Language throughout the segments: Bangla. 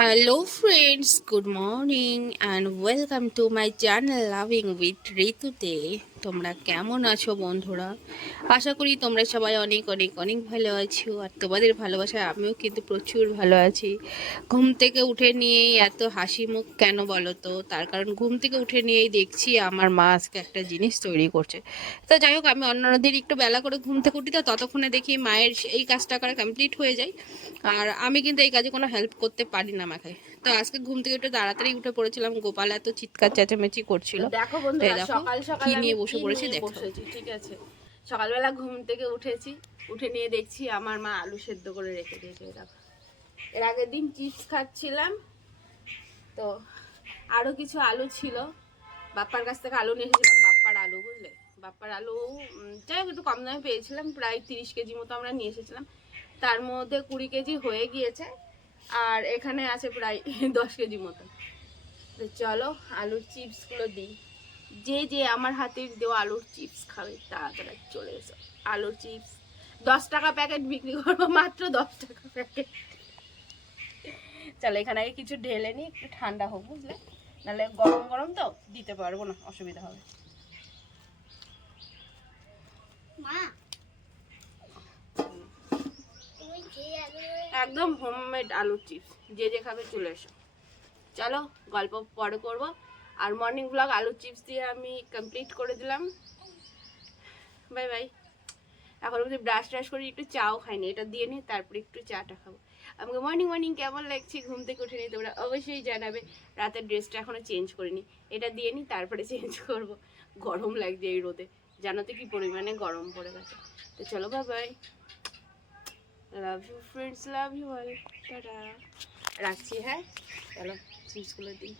Hello friends, good morning and welcome to my channel Loving with Ritu Day. তোমরা কেমন আছো বন্ধুরা? আশা করি তোমরা সবাই অনেক অনেক অনেক ভালো আছো আর তোমাদের ভালোবাসায় আমিও কিন্তু প্রচুর ভালো আছি। ঘুম থেকে উঠে নিয়েই এত হাসি মুখ কেন বলো তো? তার কারণ ঘুম থেকে উঠে নিয়েই দেখছি আমার মা আজকে একটা জিনিস তৈরি করছে। তো যাই হোক, আমি অন্যদের একটু বেলা করে ঘুম থেকে উঠি, তো ততক্ষণে দেখি মায়ের এই কাজটা করা কমপ্লিট হয়ে যায়। আর আমি কিন্তু এই কাজে কোনো হেল্প করতে পারি না মাকে। তো আজকে ঘুম থেকে একটু তাড়াতাড়ি উঠে পড়েছিলাম, গোপাল এত চিৎকার চেঁচামেচি করছিল। দেখো বন্ধুরা, দেখো সকাল সকাল কি আমি নিয়ে বসে পড়েছি, নিয়ে দেখো। বসেছি, ঠিক আছে। সকালবেলা ঘুম থেকে উঠেছি, উঠে নিয়ে দেখছি আমার মা আলু সেদ্ধ করে রেখে দিয়েছে। দেখো, এর আগের দিন চিপস খাচ্ছিলাম, তো আরো কিছু আলু ছিল, বাপ্পার কাছ থেকে আলু নিয়ে এসেছিলাম। বাপ্পার আলু, বুঝলে, বাপ্পার আলু যাই হোক একটু কম দামে পেয়েছিলাম, প্রায় 30 কেজি মতো আমরা নিয়ে এসেছিলাম। তার মধ্যে 20 কেজি হয়ে গিয়েছে, আর এখানে আছে প্রায় 10 কেজি মতো। তো চলো আলুর চিপসগুলো দিই। যে যে আমার হাতের দেওয়া আলুর চিপস খাবে তাড়াতাড়ি চলে এসো। আলুর চিপস 10 টাকা প্যাকেট বিক্রি করবো, মাত্র 10 টাকা প্যাকেট। চলো এখানে আগে কিছু ঢেলে নিই, একটু ঠান্ডা হোক, বুঝলে, নাহলে গরম গরম তো দিতে পারবো না, অসুবিধা হবে। একদম হোমমেড আলুর চিপস, যে যে খাবে চলে এসো। চলো গল্প পরে করবো। আর মর্নিং ব্লগ আলুর চিপস দিয়ে আমি কমপ্লিট করে দিলাম। Bye bye. এখন যদি ব্রাশ ট্রাশ করি, একটু চাও খাইনি, এটা দিয়ে নিই, তারপরে একটু চাটা খাবো। আমাকে মর্নিং মর্নিং কেমন লাগছে ঘুম থেকে উঠে নিই তোমরা অবশ্যই জানাবে। রাতের ড্রেসটা এখনো চেঞ্জ করিনি, এটা দিয়ে নিই তারপরে চেঞ্জ করব। গরম লাগছে এই রোদে, জানো তো কি পরিমাণে গরম পড়ে গেছে। তো চলো bye bye, love you friends, love you all, tata, রাখছি। হ্যাঁ চলো চিপসগুলো দিই।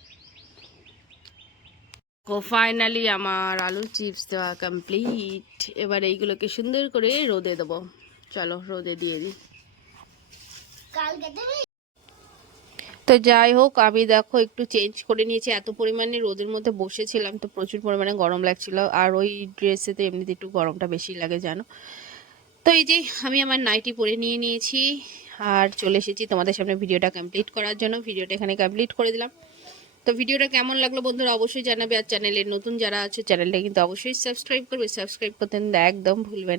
ফাইনালি আমার আলুর চিপস দেওয়া কমপ্লিট। এবার এইগুলোকে সুন্দর করে রোদে দেবো। চলো রোদে দিয়ে দিই। তো যাই হোক, আমি দেখো একটু চেঞ্জ করে নিয়েছি। এত পরিমাণে রোদের মধ্যে বসেছিলাম তো প্রচুর পরিমাণে গরম লাগছিল, আর ওই ড্রেসেতে এমনিতে একটু গরমটা বেশি লাগে জানো। তো এই যে আমি আমার নাইটি পরে নিয়ে নিয়েছি আর চলে এসেছি তোমাদের সামনে ভিডিওটা কমপ্লিট করার জন্য। ভিডিওটা এখানে কমপ্লিট করে দিলাম। তো ভিডিওটা কেমন লাগলো বন্ধুরা অবশ্যই জানাবে। আর চ্যানেলের নতুন যারা আছে চ্যানেলটা কিন্তু অবশ্যই সাবস্ক্রাইব করবে, সাবস্ক্রাইব করতে একদম ভুলবে না।